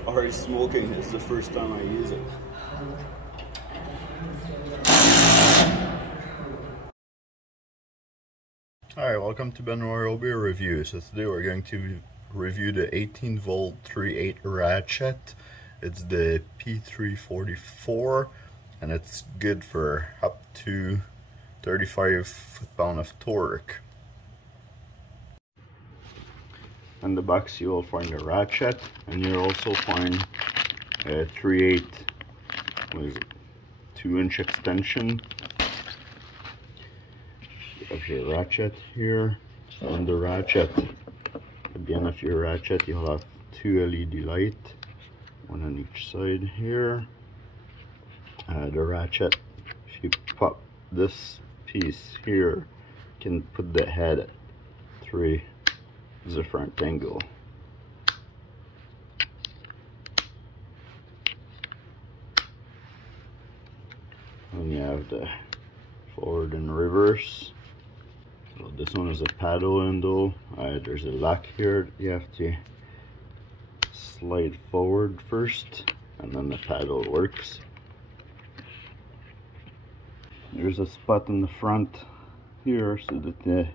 It's already smoking. It's the first time I use it. Alright, welcome to Ryobi review. So today we're going to review the 18 volt 3/8 ratchet. It's the P344 and it's good for up to 35 foot-pound of torque. On the box you will find the ratchet, and you'll also find a 3/8 2-inch extension. You have your ratchet here, and the ratchet, at the end of your ratchet you'll have 2 LED lights, one on each side here. The ratchet, if you pop this piece here, you can put the head at 3 different angles. And you have the forward and reverse. So this one is a paddle handle. There's a lock here. You have to slide forward first, and then the paddle works. There's a spot in the front here so that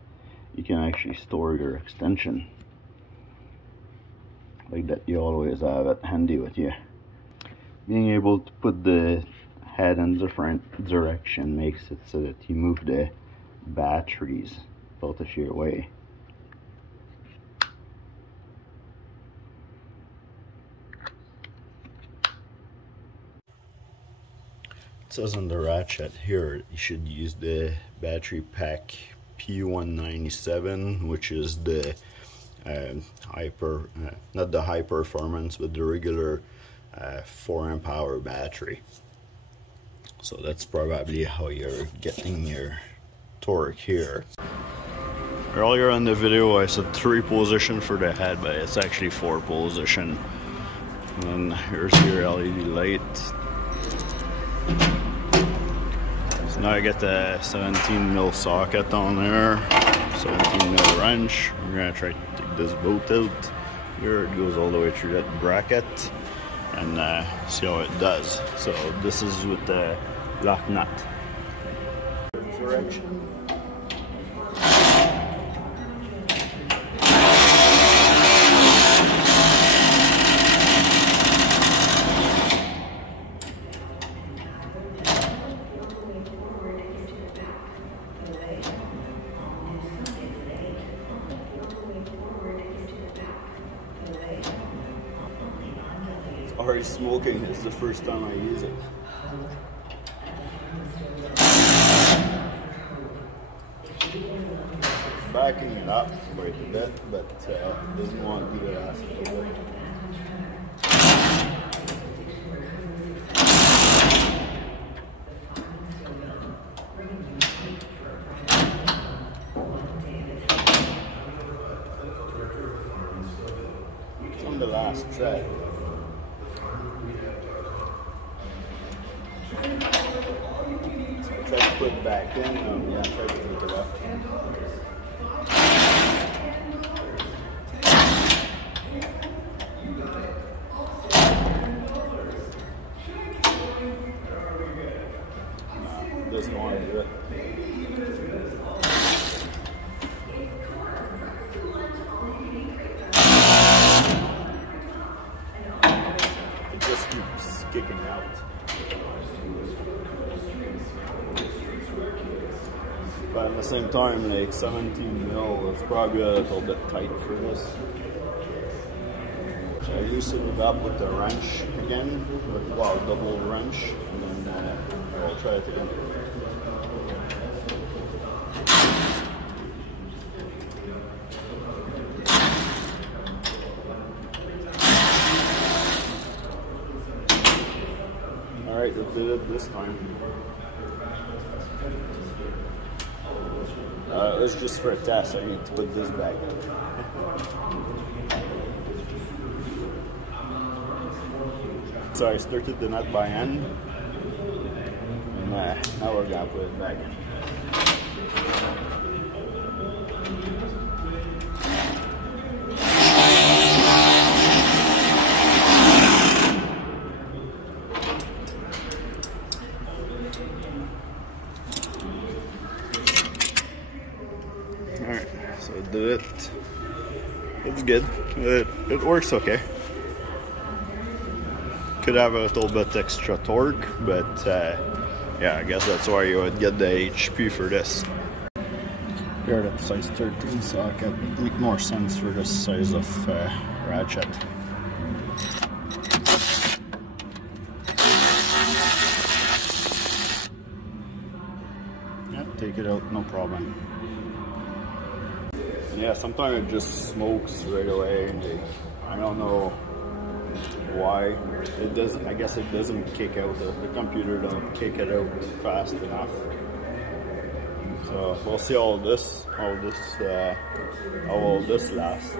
you can actually store your extension. Like that, you always have it handy with you. Being able to put the head in different direction makes it so that you move the batteries out of your way. It says on the ratchet here you should use the battery pack P197, which is the not the high performance, but the regular 4 amp hour battery. So that's probably how you're getting your torque here. Earlier in the video I said 3 position for the head, but it's actually 4 position. And here's your LED light. So now I get the 17mm socket on there, 17mm wrench. We're gonna try to take this bolt out. Here it goes all the way through that bracket, and see how it does. So this is with the lock nut. Direction. Already smoking. It's the first time I use it. Backing it up quite a bit, but doesn't want to do the last little bit. It's on the last tread. Try to put it back in. Yeah, try to take it off. No, doesn't want to do it. It just keeps kicking out. But at the same time, like 17mm, it's probably a little bit tight for this. So I loosen it up with the wrench again, well, double wrench, and then I'll try it again. Alright, it did it this time. It was just for a test. I need to put this back in. So I started the nut by hand, and now we're gonna put it back in. did it. It's good. It works okay. Could have a little bit extra torque, but yeah, I guess that's why you would get the HP for this. Here that's size 13 socket. It make more sense for this size of ratchet. Yeah, take it out, no problem. Yeah, sometimes it just smokes right away. I don't know why it doesn't. I guess it doesn't kick out. The computer don't kick it out fast enough. So we'll see how will this last.